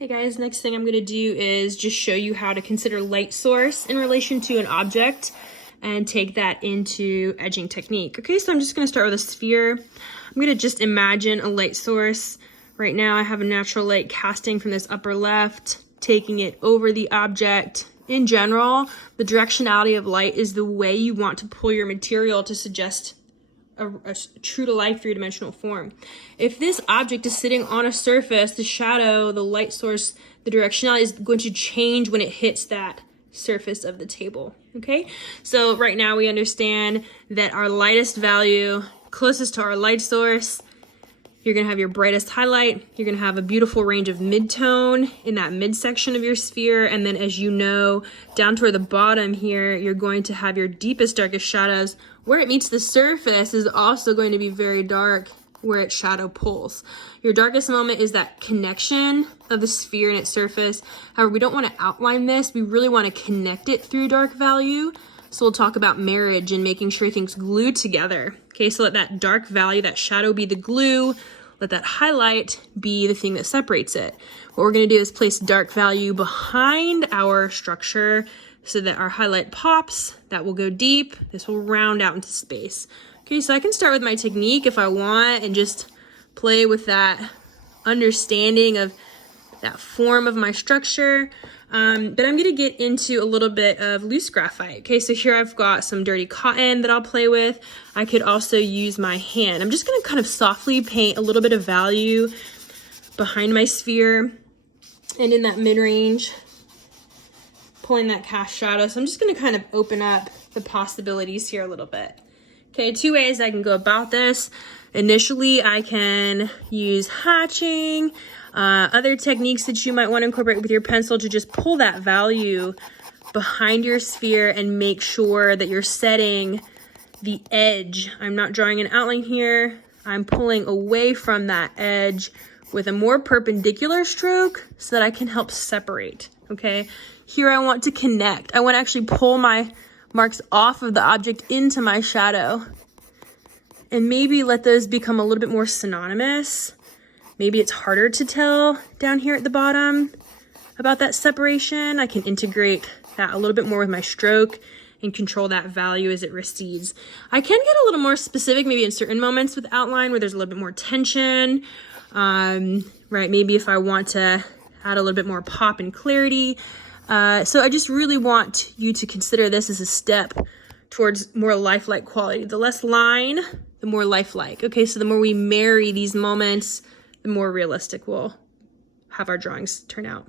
Hey guys, next thing I'm going to do is just show you how to consider light source in relation to an object and take that into edging technique. Okay, so I'm just going to start with a sphere. I'm going to just imagine a light source. Right now I have a natural light casting from this upper left, taking it over the object. In general, the directionality of light is the way you want to pull your material to suggest a true-to-life three-dimensional form. If this object is sitting on a surface, the shadow, the light source, the directionality is going to change when it hits that surface of the table, okay? So right now we understand that our lightest value, closest to our light source, you're gonna have your brightest highlight, you're gonna have a beautiful range of midtone in that midsection of your sphere, and then as you know, down toward the bottom here, you're going to have your deepest, darkest shadows. Where it meets the surface is also going to be very dark where its shadow pulls. Your darkest moment is that connection of the sphere and its surface. However, we don't wanna outline this, we really wanna connect it through dark value. So we'll talk about marriage and making sure things glue together. Okay, so let that dark value, that shadow be the glue, let that highlight be the thing that separates it. What we're gonna do is place dark value behind our structure so that our highlight pops, that will go deep, this will round out into space. Okay, so I can start with my technique if I want and just play with that understanding of that form of my structure. But I'm gonna get into a little bit of loose graphite. Okay, so here I've got some dirty cotton that I'll play with. I could also use my hand. I'm just gonna kind of softly paint a little bit of value behind my sphere and in that mid-range, pulling that cast shadow. So I'm just gonna kind of open up the possibilities here a little bit. Okay, two ways I can go about this. Initially, I can use hatching, other techniques that you might want to incorporate with your pencil to just pull that value behind your sphere and make sure that you're setting the edge. I'm not drawing an outline here. I'm pulling away from that edge with a more perpendicular stroke so that I can help separate, okay? Here I want to connect. I want to actually pull my marks off of the object into my shadow and maybe let those become a little bit more synonymous. Maybe it's harder to tell down here at the bottom about that separation. I can integrate that a little bit more with my stroke and control that value as it recedes. I can get a little more specific maybe in certain moments with outline where there's a little bit more tension, right? Maybe if I want to add a little bit more pop and clarity. So I just really want you to consider this as a step towards more lifelike quality. The less line, the more lifelike. Okay, so the more we marry these moments, the more realistic we'll have our drawings turn out.